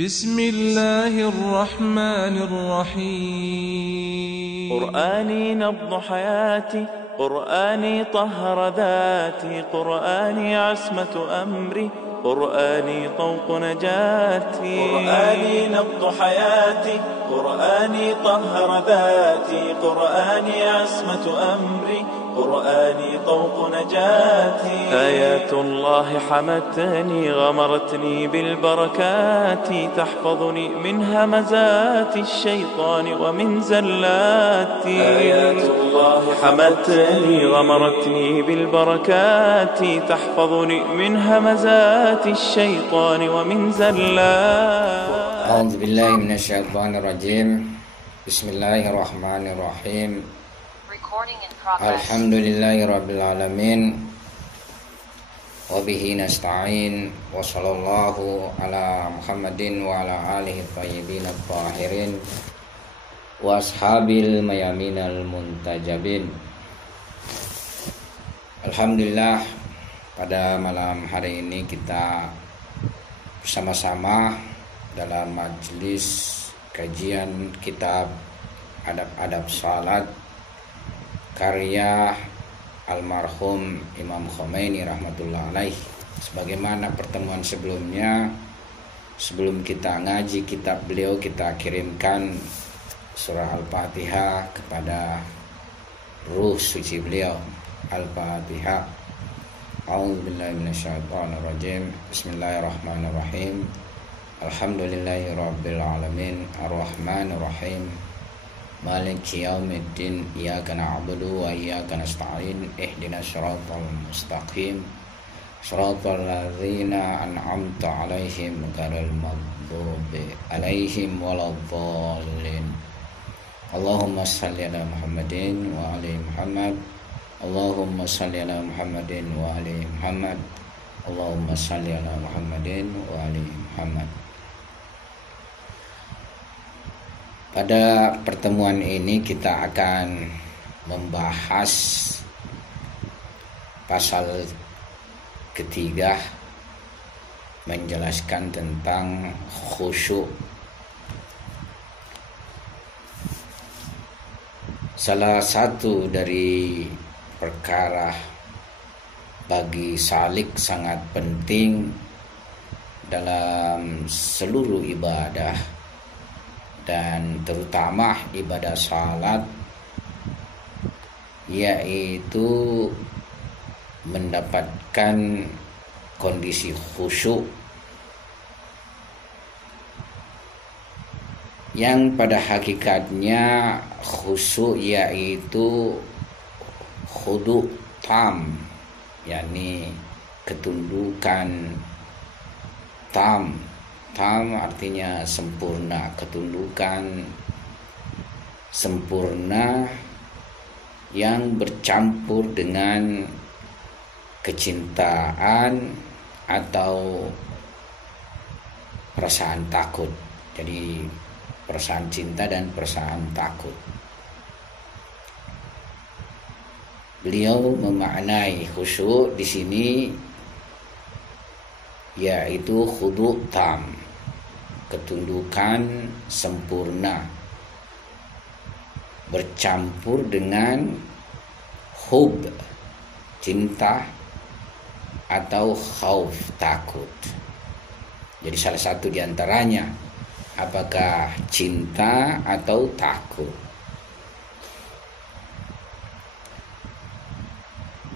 بسم الله الرحمن الرحيم قرآني نبض حياتي، قرآني طهر ذاتي، قرآني عصمة أمري، قرآني طوق نجاتي. قرآني نبض حياتي، قرآني طهر ذاتي، قرآني عصمة أمري، قرآني طوق نجاتي. آيات الله حمتني، غمرتني بالبركات، تحفظني من همزات الشيطان ومن زلاتي. آيات الله حمتني، غمرتني بالبركات، تحفظني من همزات الشيطان ومن زلاتي. أعوذ بالله من الشيطان الرجيم. بسم الله الرحمن الرحيم. Alhamdulillahi rabbil alamin, wabihi nasta'in, wa sallallahu ala Muhammadin wa ala alihi thayyibin at-tahirin wa ashabil mayaminal muntajabin. Alhamdulillah, pada malam hari ini kita bersama-sama dalam majelis kajian kitab Adab-adab Salat karya almarhum Imam Khomeini rahmatullah alaih. Sebagaimana pertemuan sebelumnya, sebelum kita ngaji kitab beliau, kita kirimkan surah Al-Fatihah kepada ruh suci beliau. Al-Fatihah. A'udzubillahi minasyaitonirrajim. Bismillahirrahmanirrahim. Alhamdulillahirabbil alamin, arrahmanirrahim, Maliki yaumiddin, iyyaka na'budu wa iyyaka nasta'in, ihdinas siratal mustaqim, siratal ladzina an'amta 'alaihim ghairil maghdubi 'alaihim waladdallin. Allahumma shalli ala Muhammadin wa ali Muhammad. Allahumma shalli ala Muhammadin wa ali Muhammad. Allahumma shalli ala Muhammadin wa ali Muhammad. Pada pertemuan ini kita akan membahas pasal ketiga, menjelaskan tentang khusyuk. Salah satu dari perkara bagi salik sangat penting dalam seluruh ibadah, dan terutama ibadah salat, yaitu mendapatkan kondisi khusyuk yang pada hakikatnya khusyuk yaitu khudu' tam, yakni ketundukan tam. Tam artinya sempurna, ketundukan sempurna yang bercampur dengan kecintaan atau perasaan takut. Jadi perasaan cinta dan perasaan takut. Beliau memaknai khusyuk di sini yaitu khudu' tam, ketundukan sempurna bercampur dengan hub, cinta, atau khauf, takut. Jadi salah satu diantaranya, apakah cinta atau takut.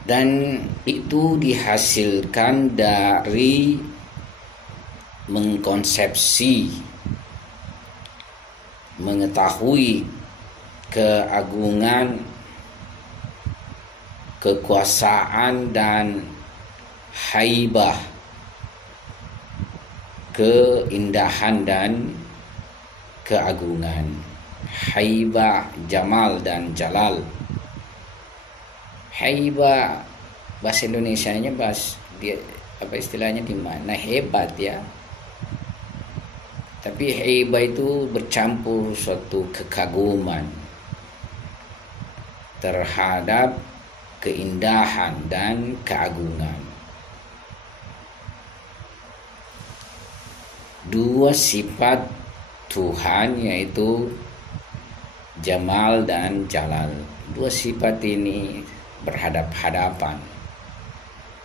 Dan itu dihasilkan dari mengkonsepsi, mengetahui keagungan, kekuasaan dan haibah, keindahan dan keagungan. Haibah, jamal dan jalal. Haibah bahasa Indonesianya dia apa istilahnya di mana hebat ya. Tapi haibah itu bercampur suatu kekaguman. terhadap keindahan dan keagungan. Dua sifat Tuhan, yaitu Jamal dan Jalal. Dua sifat ini berhadap-hadapan.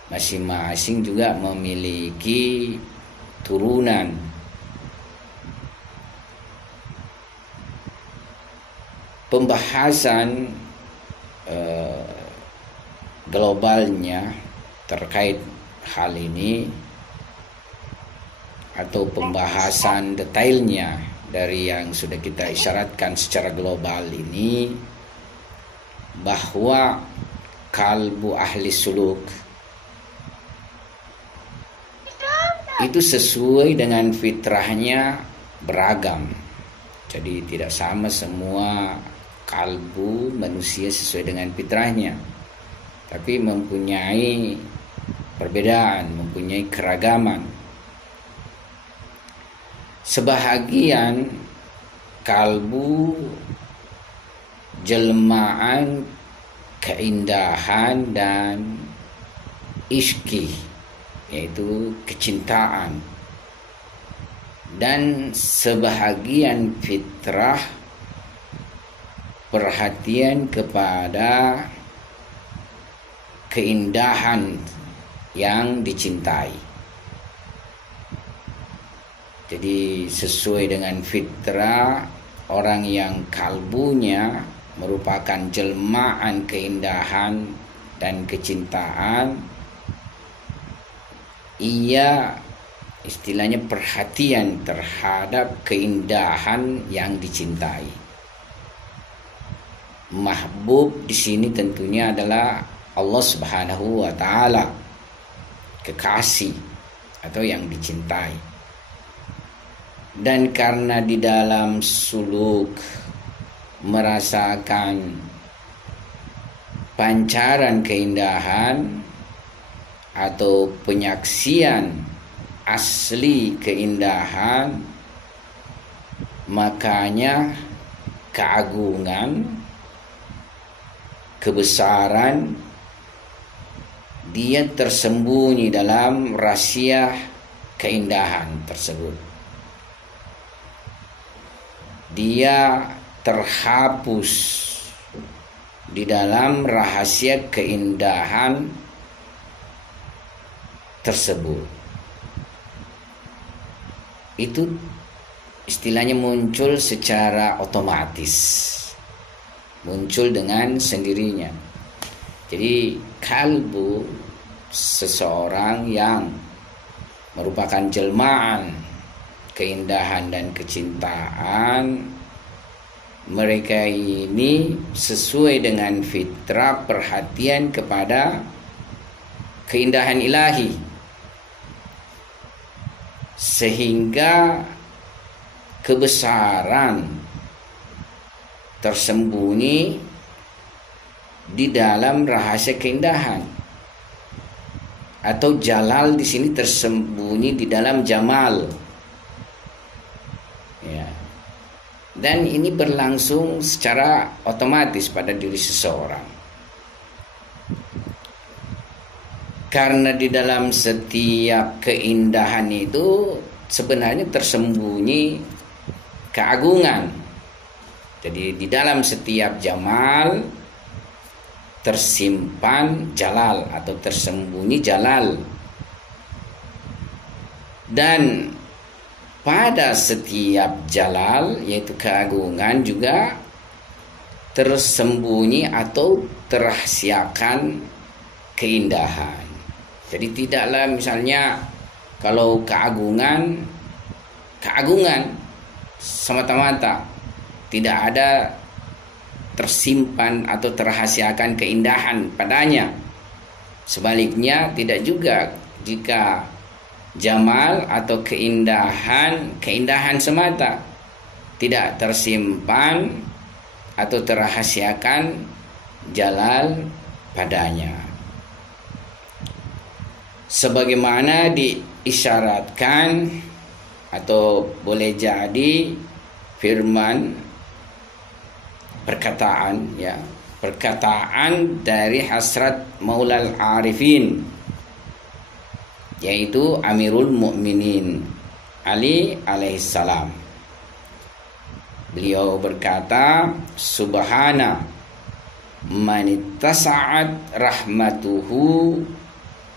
Masing-masing juga memiliki turunan. Pembahasan globalnya terkait hal ini, atau pembahasan detailnya dari yang sudah kita isyaratkan secara global ini, bahwa kalbu ahli suluk itu sesuai dengan fitrahnya beragam. Jadi tidak sama semua kalbu manusia sesuai dengan fitrahnya, tapi mempunyai perbedaan, mempunyai keragaman. Sebahagian kalbu jelmaan keindahan dan iski, yaitu kecintaan, dan sebahagian fitrah perhatian kepada keindahan yang dicintai. Jadi sesuai dengan fitrah, orang yang kalbunya merupakan jelmaan keindahan dan kecintaan, ia istilahnya perhatian terhadap keindahan yang dicintai. Mahbub di sini tentunya adalah Allah Subhanahu wa taala, kekasih atau yang dicintai. Dan karena di dalam suluk merasakan pancaran keindahan atau penyaksian asli keindahan, makanya keagungan, kebesaran dia tersembunyi dalam rahasia keindahan tersebut. Dia terhapus di dalam rahasia keindahan tersebut. Itu istilahnya muncul secara otomatis, muncul dengan sendirinya. Jadi kalbu seseorang yang merupakan jelmaan keindahan dan kecintaan, mereka ini sesuai dengan fitrah perhatian kepada keindahan ilahi, sehingga kebesaran tersembunyi di dalam rahasia keindahan, atau jalal di sini tersembunyi di dalam jamal. Ya. Dan ini berlangsung secara otomatis pada diri seseorang. Karena di dalam setiap keindahan itu sebenarnya tersembunyi keagungan. Jadi di dalam setiap jamal tersimpan jalal atau tersembunyi jalal. Dan pada setiap jalal, yaitu keagungan, juga tersembunyi atau terahsiakan keindahan. Jadi tidaklah misalnya kalau keagungan semata-mata, tidak ada tersimpan atau terahsiakan keindahan padanya. Sebaliknya tidak juga jika jamal atau keindahan semata tidak tersimpan atau terahsiakan jalal padanya. Sebagaimana diisyaratkan atau boleh jadi firman perkataan, ya, perkataan dari Hasrat Maulal Arifin, yaitu Amirul Mukminin Ali alaihissalam. Beliau berkata, Subhana man ittasa'at rahmatuhu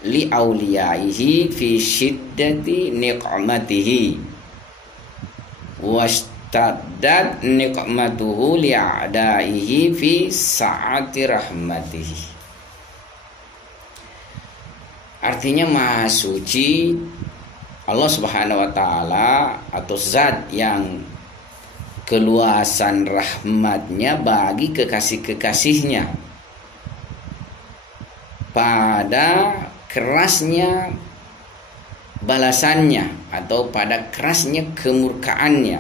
li awliyaihi fi syiddati niqmatihi wastaddat niqmatuhu li a'daihi fi sa'ati rahmatihi. Artinya Maha Suci Allah Subhanahu wa taala atau zat yang keluasan rahmatnya bagi kekasih-kekasihnya pada kerasnya balasannya atau pada kerasnya kemurkaannya,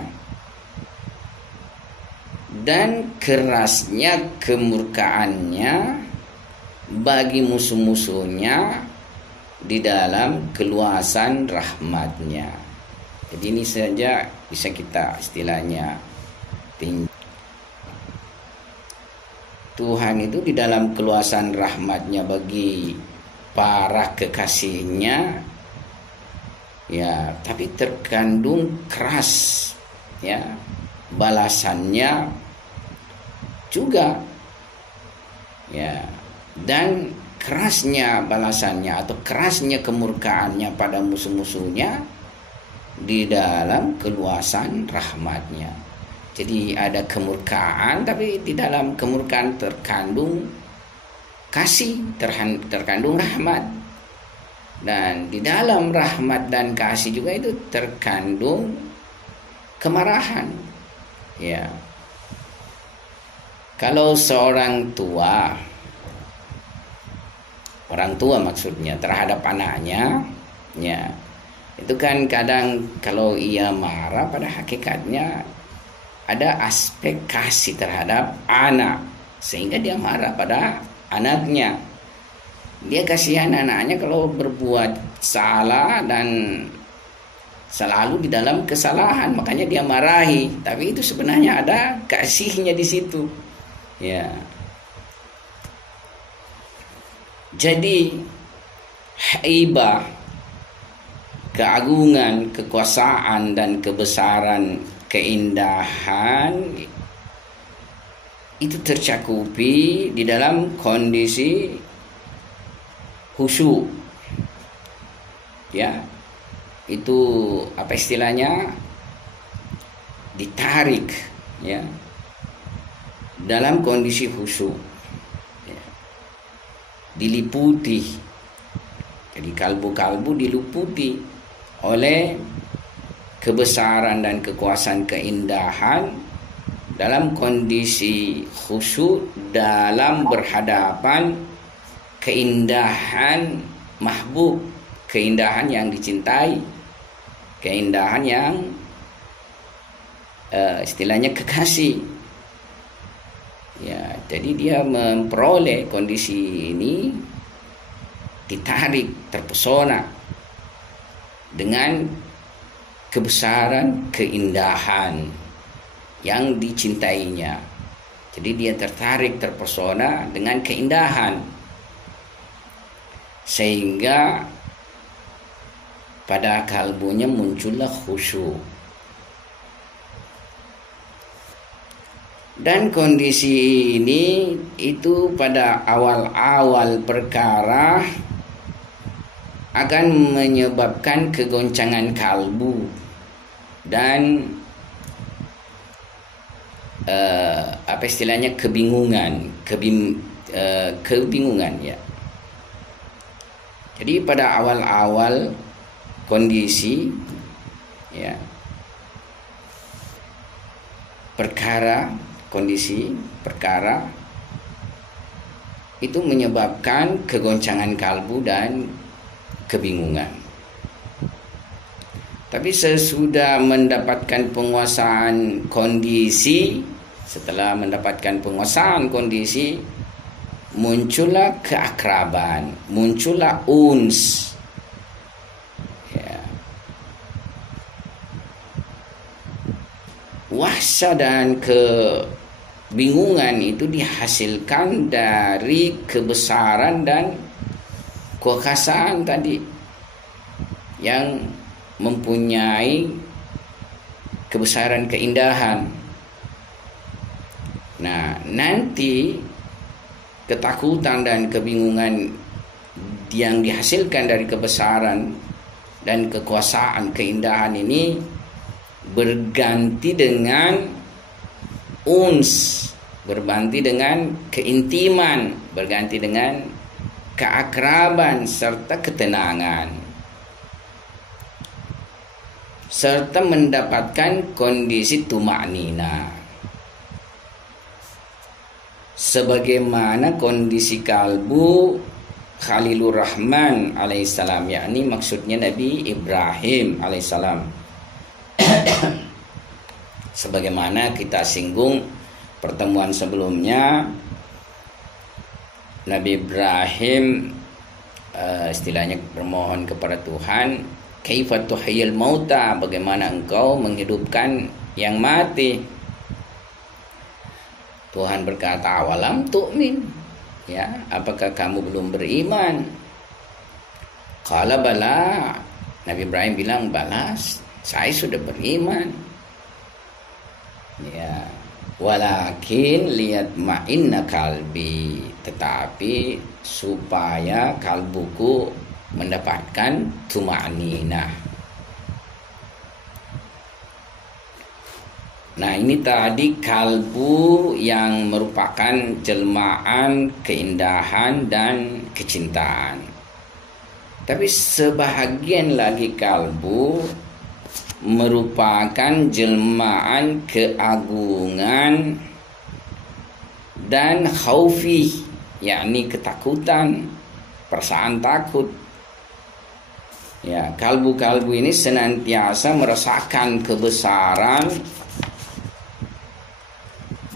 dan kerasnya kemurkaannya bagi musuh-musuhnya di dalam keluasan rahmatnya. Jadi ini saja bisa kita istilahnya Tuhan itu di dalam keluasan rahmatnya bagi para kekasihnya, ya, tapi terkandung keras, ya, balasannya juga, ya, dan kerasnya balasannya atau kerasnya kemurkaannya pada musuh-musuhnya di dalam keluasan rahmatnya. Jadi ada kemurkaan, tapi di dalam kemurkaan terkandung kasih, terkandung rahmat. Dan di dalam rahmat dan kasih juga itu terkandung kemarahan. Ya. Kalau seorang tua, orang tua maksudnya terhadap anaknya, ya, itu kan kadang kalau ia marah pada hakikatnya ada aspek kasih terhadap anak, sehingga dia marah pada anaknya. Dia kasihan anaknya kalau berbuat salah dan selalu di dalam kesalahan, makanya dia marahi. Tapi itu sebenarnya ada kasihnya di situ. Ya. Jadi haibah, keagungan, kekuasaan dan kebesaran, keindahan itu tercakupi di dalam kondisi khusyuk. Ya. Itu apa istilahnya? Ditarik, ya. Dalam kondisi khusyuk. Ya. Diliputi. Jadi kalbu-kalbu diliputi oleh kebesaran dan kekuasaan, keindahan dalam kondisi khusyuk dalam berhadapan keindahan mahbub, keindahan yang dicintai, keindahan yang istilahnya kekasih. Ya, jadi dia memperoleh kondisi ini, ditarik, terpesona dengan kebesaran, keindahan yang dicintainya. Jadi dia tertarik, terpesona dengan keindahan, sehingga pada kalbunya muncullah khusyuk. Dan kondisi ini itu pada awal-awal perkara akan menyebabkan kegoncangan kalbu dan apa istilahnya kebingungan, kebingungan, ya. Jadi pada awal-awal kondisi, ya, kondisi perkara itu menyebabkan kegoncangan kalbu dan kebingungan. Tapi sesudah mendapatkan penguasaan kondisi, setelah mendapatkan penguasaan kondisi, muncullah keakraban, muncullah uns, ya. Wahsya dan kebingungan itu dihasilkan dari kebesaran dan kekuasaan tadi yang mempunyai kebesaran keindahan. Nah, nanti ketakutan dan kebingungan yang dihasilkan dari kebesaran dan kekuasaan keindahan ini berganti dengan uns, berganti dengan keintiman, berganti dengan keakraban serta ketenangan, serta mendapatkan kondisi tumaknina, sebagaimana kondisi kalbu Khalilur Rahman alaihissalam, yakni maksudnya Nabi Ibrahim alaihissalam. Sebagaimana kita singgung pertemuan sebelumnya, Nabi Ibrahim istilahnya bermohon kepada Tuhan, kaifa tuhyil mauta, bagaimana engkau menghidupkan yang mati. Tuhan berkata, awalam tu'min, ya, apakah kamu belum beriman? Qala bala, Nabi Ibrahim bilang, bala, saya sudah beriman. Ya, walakin lihat ma'inna kalbi, tetapi supaya kalbuku mendapatkan tuma'ninah. Nah, ini tadi kalbu yang merupakan jelmaan keindahan dan kecintaan. Tapi sebahagian lagi kalbu merupakan jelmaan keagungan dan khaufi, yakni ketakutan, perasaan takut. Ya, kalbu-kalbu ini senantiasa merasakan kebesaran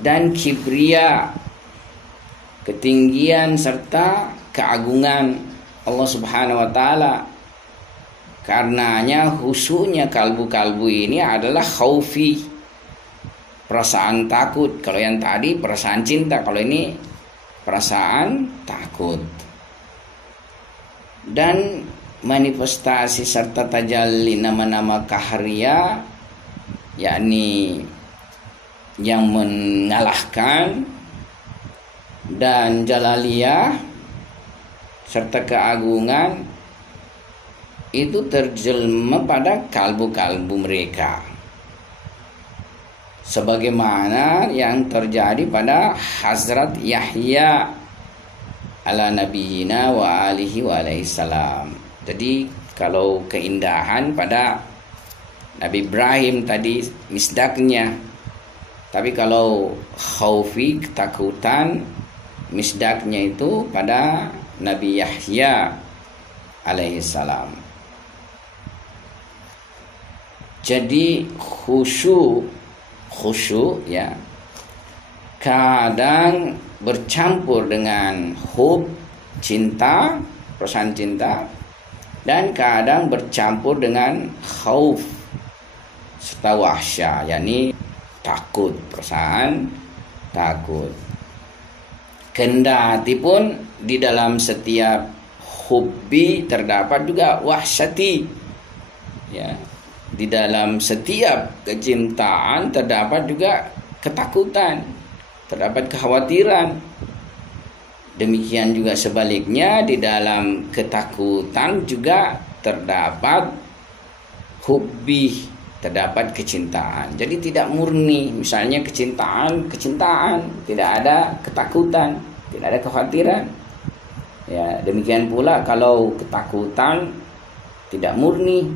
dan kibria, ketinggian serta keagungan Allah Subhanahu wa taala. Karenanya khususnya kalbu-kalbu ini adalah khaufi, perasaan takut. Kalau yang tadi perasaan cinta, kalau ini perasaan takut. Dan manifestasi serta tajalli nama-nama kahriya, yakni yang mengalahkan, dan jalaliyah serta keagungan, itu terjelma pada kalbu-kalbu mereka, sebagaimana yang terjadi pada Hazrat Yahya ala nabiyina wa alihi wa alaihi salam. Jadi kalau keindahan pada Nabi Ibrahim tadi misdaknya, tapi kalau khaufi, ketakutan, misdaknya itu pada Nabi Yahya alaihi salam. Jadi khusyuk ya, kadang bercampur dengan hub, cinta, perasaan cinta, dan kadang bercampur dengan khauf serta wahsyah, yakni takut, perasaan takut. Kendati pun di dalam setiap hubbi terdapat juga wahsyati, ya. Di dalam setiap kecintaan terdapat juga ketakutan, terdapat kekhawatiran. Demikian juga sebaliknya, di dalam ketakutan juga terdapat hubbi, terdapat kecintaan. Jadi tidak murni, misalnya kecintaan, tidak ada ketakutan, tidak ada kekhawatiran. Ya, demikian pula kalau ketakutan tidak murni,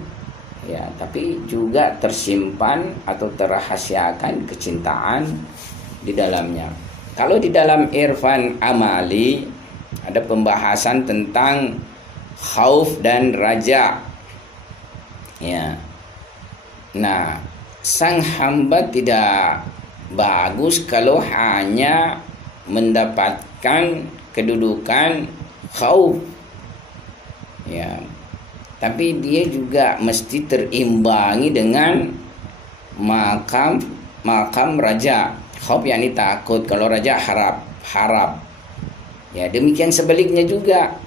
ya, tapi juga tersimpan atau terrahasiakan kecintaan di dalamnya. Kalau di dalam irfan amali ada pembahasan tentang khauf dan raja. Ya. Nah, sang hamba tidak bagus kalau hanya mendapatkan kedudukan khauf. Ya. Tapi dia juga mesti terimbangi dengan makam raja. Khauf yakni takut, kalau raja harap. Ya, demikian sebaliknya juga.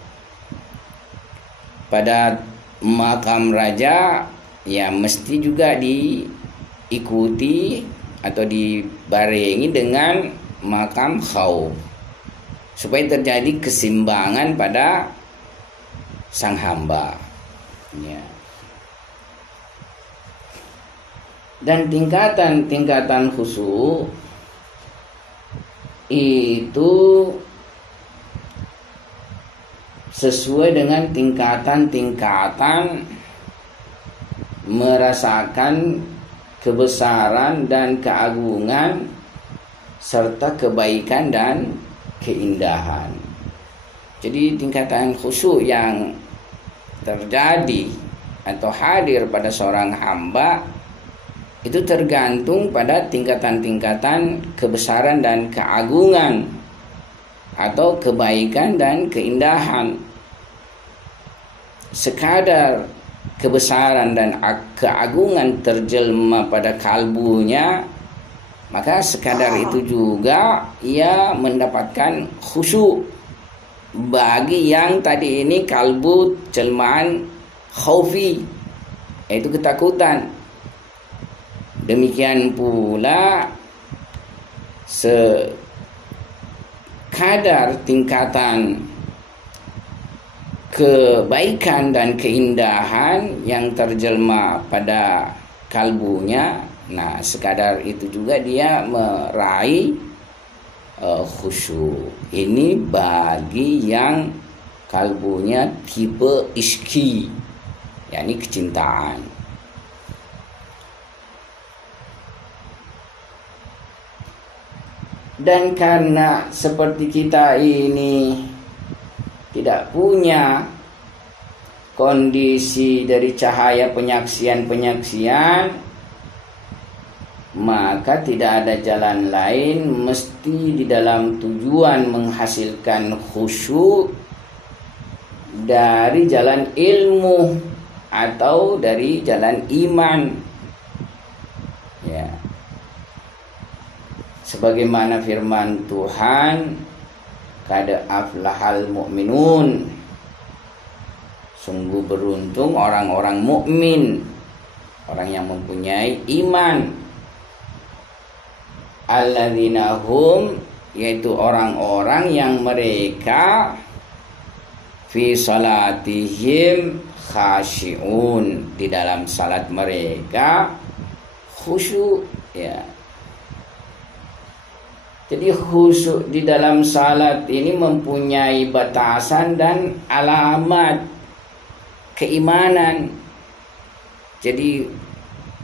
Pada makam raja ya mesti juga diikuti atau dibarengi dengan makam khauf, supaya terjadi keseimbangan pada sang hamba. Ya. Dan tingkatan khusyuk itu sesuai dengan tingkatan merasakan kebesaran dan keagungan serta kebaikan dan keindahan. Jadi tingkatan khusyuk yang terjadi atau hadir pada seorang hamba itu tergantung pada tingkatan-tingkatan kebesaran dan keagungan atau kebaikan dan keindahan. Sekadar kebesaran dan keagungan terjelma pada kalbunya, maka sekadar itu juga ia mendapatkan khusyuk. Bagi yang tadi ini kalbu jelmaan khaufi, yaitu ketakutan. Demikian pula kadar tingkatan kebaikan dan keindahan yang terjelma pada kalbunya. Nah, sekadar itu juga dia meraih khusyuk. Ini bagi yang kalbunya tipe iski, yakni kecintaan. Dan karena seperti kita ini tidak punya kondisi dari cahaya penyaksian, maka tidak ada jalan lain, mesti di dalam tujuan menghasilkan khusyuk dari jalan ilmu atau dari jalan iman. Ya. Sebagaimana firman Tuhan, qad aflahal mu'minun, sungguh beruntung orang-orang mukmin, orang yang mempunyai iman. Alladzina hum, yaitu orang-orang yang mereka fi salatihim khashi'un, di dalam salat mereka khusyuk. Ya. Jadi khusyuk di dalam salat ini mempunyai batasan dan alamat keimanan. Jadi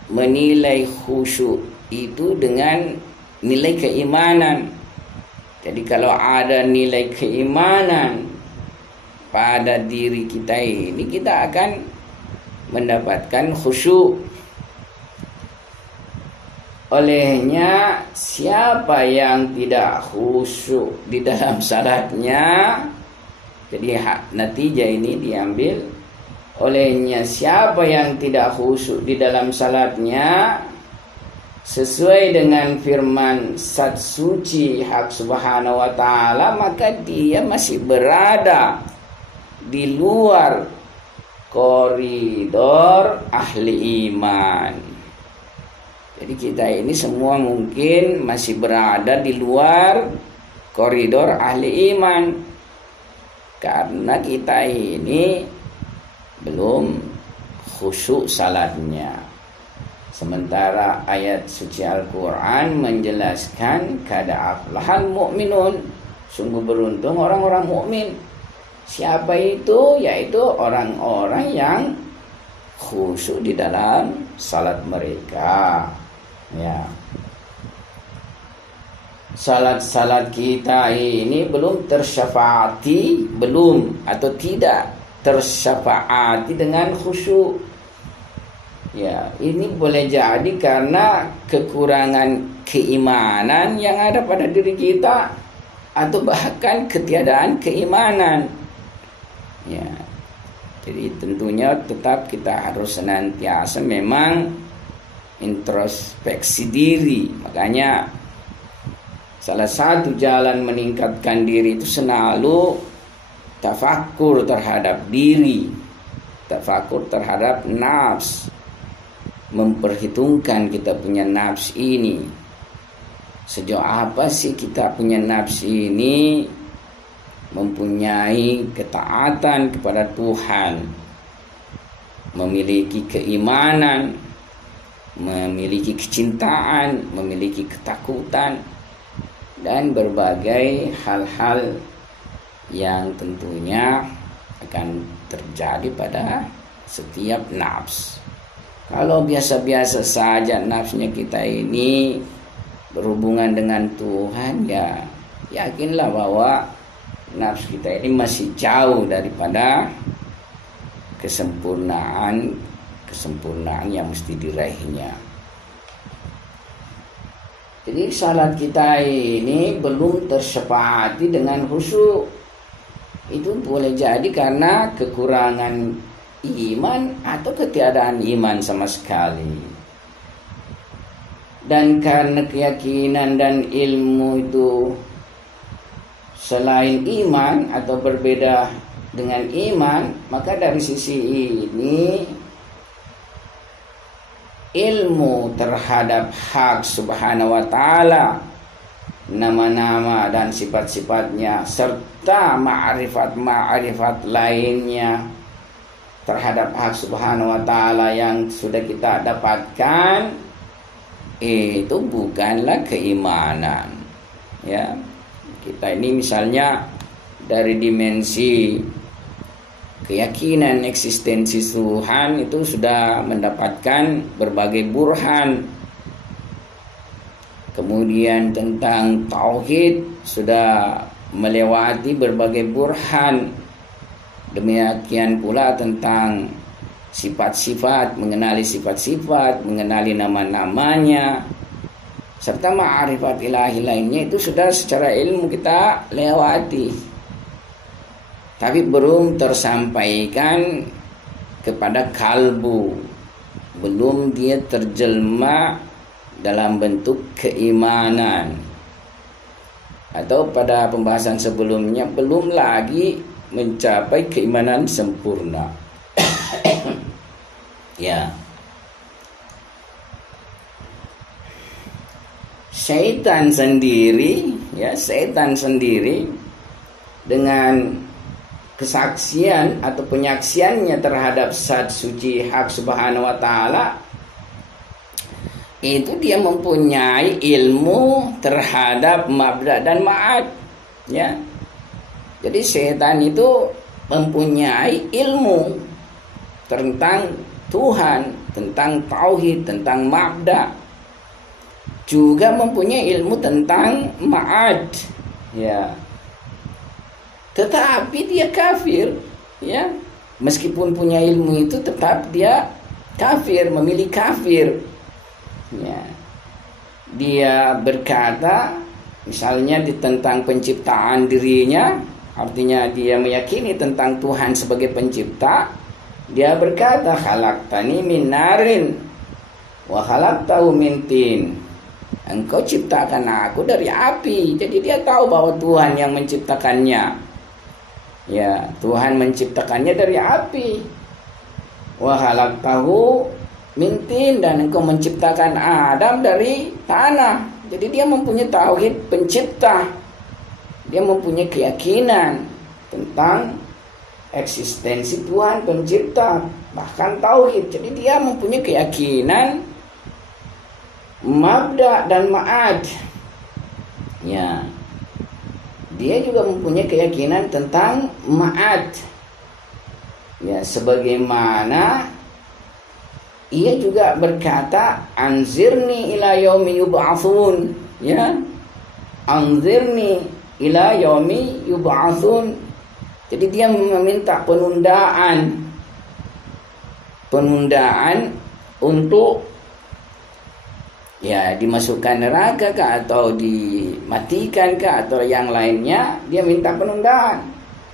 menilai khusyuk itu dengan nilai keimanan. Jadi kalau ada nilai keimanan pada diri kita ini, kita akan mendapatkan khusyuk. Olehnya siapa yang tidak khusyuk di dalam salatnya, jadi natijah ini diambil, olehnya siapa yang tidak khusyuk di dalam salatnya, sesuai dengan firman zat suci hak subhanahu wa ta'ala, maka dia masih berada di luar koridor ahli iman. Jadi kita ini semua mungkin masih berada di luar koridor ahli iman, karena kita ini belum khusyuk salatnya. Sementara ayat suci Al-Quran menjelaskan kada aflahal mu'minun, sungguh beruntung orang-orang mukmin. Siapa itu? Yaitu orang-orang yang khusyuk di dalam salat mereka. Ya. Salat-salat kita ini belum tersyafaati, belum atau tidak tersyafaati dengan khusyuk. Ya, ini boleh jadi karena kekurangan keimanan yang ada pada diri kita, atau bahkan ketiadaan keimanan. Ya. Jadi tentunya tetap kita harus senantiasa memang introspeksi diri. Makanya salah satu jalan meningkatkan diri itu selalu tafakur terhadap diri, tafakur terhadap nafs, memperhitungkan kita punya nafs ini. Sejauh apa sih kita punya nafs ini mempunyai ketaatan kepada Tuhan, memiliki keimanan, memiliki kecintaan, memiliki ketakutan, dan berbagai hal-hal yang tentunya akan terjadi pada setiap nafs. Kalau biasa-biasa saja nafsnya kita ini berhubungan dengan Tuhan, ya yakinlah bahwa nafs kita ini masih jauh daripada kesempurnaan yang mesti diraihnya. Jadi salat kita ini belum tersepakati dengan khusyuk. Itu boleh jadi karena kekurangan iman atau ketiadaan iman sama sekali. Dan karena keyakinan dan ilmu itu selain iman atau berbeda dengan iman, maka dari sisi ini ilmu terhadap hak subhanahu wa ta'ala, nama-nama dan sifat-sifatnya, serta ma'rifat lainnya terhadap hak subhanahu wa ta'ala yang sudah kita dapatkan, itu bukanlah keimanan. Ya, kita ini misalnya dari dimensi keyakinan eksistensi Tuhan itu sudah mendapatkan berbagai burhan. Kemudian tentang tauhid sudah melewati berbagai burhan. Demikian pula tentang sifat-sifat, mengenali sifat-sifat, mengenali nama-namanya, serta ma'rifat ilahi lainnya itu sudah secara ilmu kita lewati. Tapi belum tersampaikan kepada kalbu, belum dia terjelma dalam bentuk keimanan. Atau pada pembahasan sebelumnya belum lagi mencapai keimanan sempurna. Ya. Syaitan sendiri dengan kesaksian atau penyaksiannya terhadap zat suci hak subhanahu wa ta'ala, itu dia mempunyai ilmu terhadap mabda dan ma'ad. Ya. Jadi setan itu mempunyai ilmu tentang Tuhan, tentang tauhid, tentang mabda, juga mempunyai ilmu tentang ma'ad. Ya. Tetapi dia kafir, ya. Meskipun punya ilmu itu tetap dia kafir, memilih kafir. Ya. Dia berkata misalnya tentang penciptaan dirinya, artinya dia meyakini tentang Tuhan sebagai pencipta. Dia berkata, khalaqtani min narin wa khalaqtahu min tin. Engkau ciptakan aku dari api. Jadi dia tahu bahwa Tuhan yang menciptakannya. Ya, Tuhan menciptakannya dari api. Wa khalaqtahu min tin, dan engkau menciptakan Adam dari tanah. Jadi dia mempunyai tauhid pencipta. Dia mempunyai keyakinan tentang eksistensi Tuhan pencipta, bahkan tauhid. Jadi dia mempunyai keyakinan mabda dan ma'ad. Ya. Dia juga mempunyai keyakinan tentang ma'ad. Ya, sebagaimana ia juga berkata, anzirni ila yaumi yub'atsun. Ya. Anzirni ila yaumi yub'atsun. Jadi dia meminta penundaan untuk ya dimasukkan neraka kah, atau dimatikan kah, atau yang lainnya. Dia minta penundaan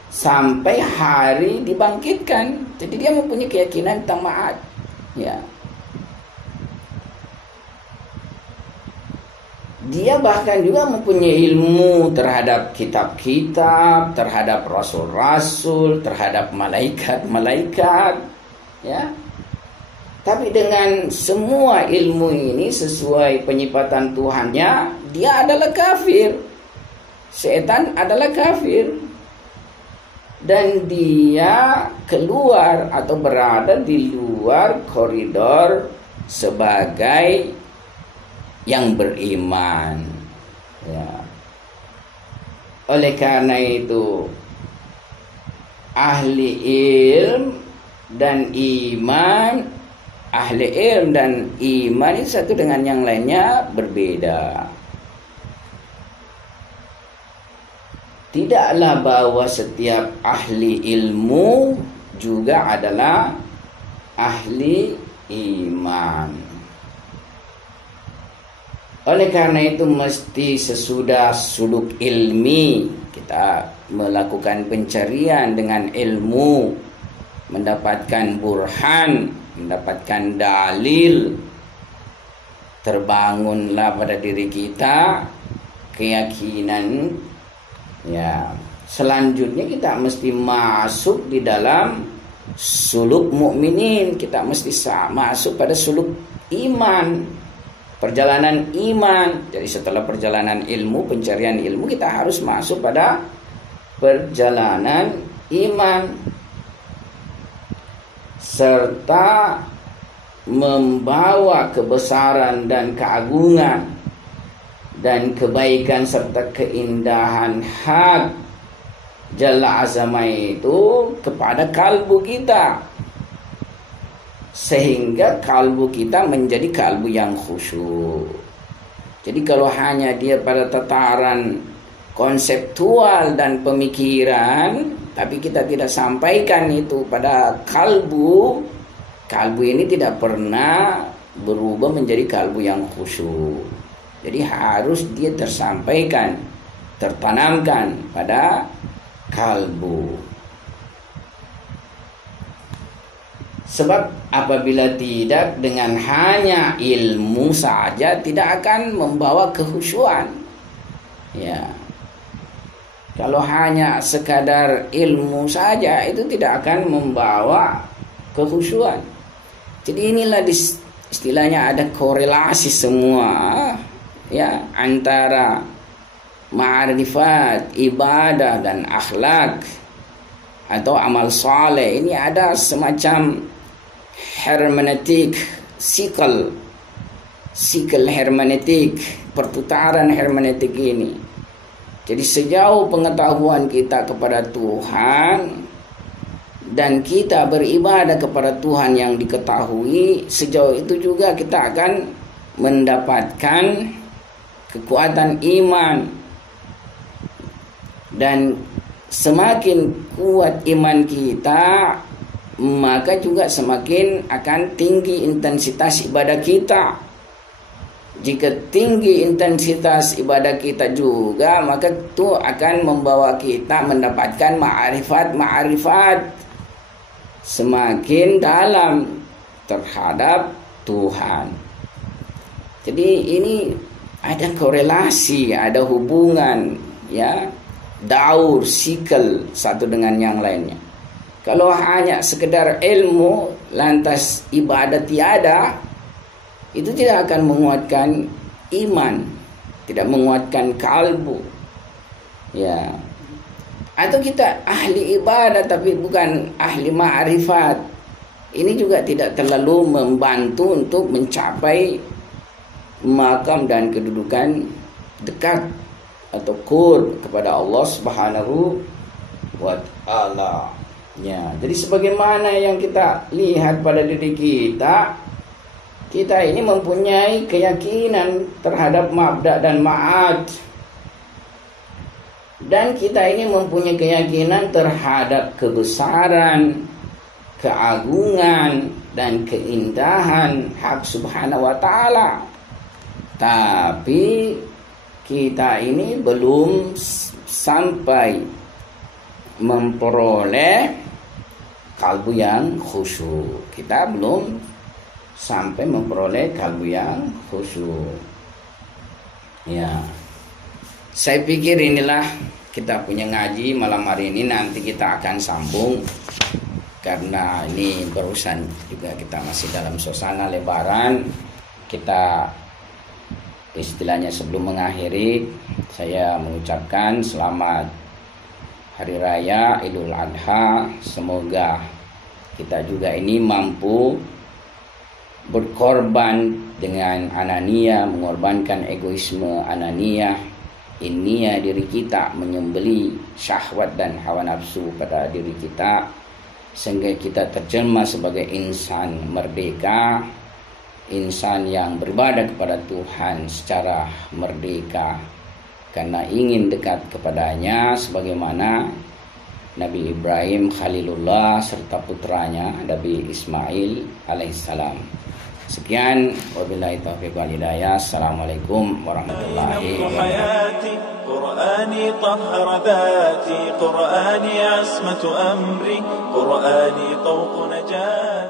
sampai hari dibangkitkan. Jadi dia mempunyai keyakinan tentang ma'ad. Ya. Dia bahkan juga mempunyai ilmu terhadap kitab-kitab, terhadap rasul-rasul, terhadap malaikat-malaikat, ya. Tapi dengan semua ilmu ini sesuai penyipatan Tuhannya, dia adalah kafir. Setan adalah kafir. Dan dia keluar atau berada di luar koridor sebagai yang beriman, ya. Oleh karena itu, ahli ilm dan iman, ahli ilm dan iman itu satu dengan yang lainnya berbeda. Tidaklah bahwa setiap ahli ilmu juga adalah ahli iman. Oleh karena itu mesti sesudah suluk ilmi kita melakukan pencarian dengan ilmu, mendapatkan burhan, mendapatkan dalil, terbangunlah pada diri kita keyakinan, ya. Selanjutnya kita mesti masuk di dalam suluk mukminin, kita mesti masuk pada suluk iman, perjalanan iman. Jadi setelah perjalanan ilmu, pencarian ilmu, kita harus masuk pada perjalanan iman, serta membawa kebesaran dan keagungan dan kebaikan serta keindahan hak Jalla Azama itu kepada kalbu kita, sehingga kalbu kita menjadi kalbu yang khusyuk. Jadi kalau hanya dia pada tataran konseptual dan pemikiran, tapi kita tidak sampaikan itu pada kalbu, kalbu ini tidak pernah berubah menjadi kalbu yang khusyuk. Jadi harus dia tersampaikan, tertanamkan pada kalbu. Sebab apabila tidak, dengan hanya ilmu saja tidak akan membawa kehusyuan, ya. Kalau hanya sekadar ilmu saja itu tidak akan membawa kehusyuan. Jadi inilah istilahnya ada korelasi semua, ya, antara ma'rifat, ibadah dan akhlak atau amal saleh. Ini ada semacam hermeneutik, sikel hermeneutik, perputaran hermeneutik ini. Jadi sejauh pengetahuan kita kepada Tuhan dan kita beribadah kepada Tuhan yang diketahui, sejauh itu juga kita akan mendapatkan kekuatan iman. Dan semakin kuat iman kita, maka juga semakin akan tinggi intensitas ibadah kita. Jika tinggi intensitas ibadah kita juga, maka itu akan membawa kita mendapatkan ma'rifat semakin dalam terhadap Tuhan. Jadi ini ada korelasi, ada hubungan, ya, daur sikel satu dengan yang lainnya. Kalau hanya sekedar ilmu lantas ibadah tiada, itu tidak akan menguatkan iman, tidak menguatkan kalbu, ya. Atau kita ahli ibadah tapi bukan ahli ma'rifat, ini juga tidak terlalu membantu untuk mencapai makam dan kedudukan dekat atau qurb kepada Allah Subhanahu wa ta'ala, ya. Jadi sebagaimana yang kita lihat pada diri kita, kita ini mempunyai keyakinan terhadap mabda dan ma'ad, dan kita ini mempunyai keyakinan terhadap kebesaran, keagungan dan keindahan hak Subhanahu wa ta'ala. Tapi kita ini belum sampai memperoleh kalbu yang khusyuk. Kita belum sampai memperoleh kalbu yang khusyuk. Ya, saya pikir inilah kita punya ngaji malam hari ini. Nanti kita akan sambung karena ini barusan juga kita masih dalam suasana Lebaran. Kita istilahnya sebelum mengakhiri, saya mengucapkan selamat Hari Raya Idul Adha. Semoga kita juga ini mampu berkorban dengan anania, mengorbankan egoisme anania, innia diri kita, menyembeli syahwat dan hawa nafsu pada diri kita, sehingga kita terjemah sebagai insan merdeka, insan yang beribadah kepada Tuhan secara merdeka karena ingin dekat kepadanya, sebagaimana Nabi Ibrahim Khalilullah serta putranya Nabi Ismail alaihissalam. Sekian, wabillahi taufiq wal hidayah. Assalamualaikum warahmatullahi wabarakatuh. قرآني طهر ذاتي قرآني عصمة أمري قرآني طوق نجاتي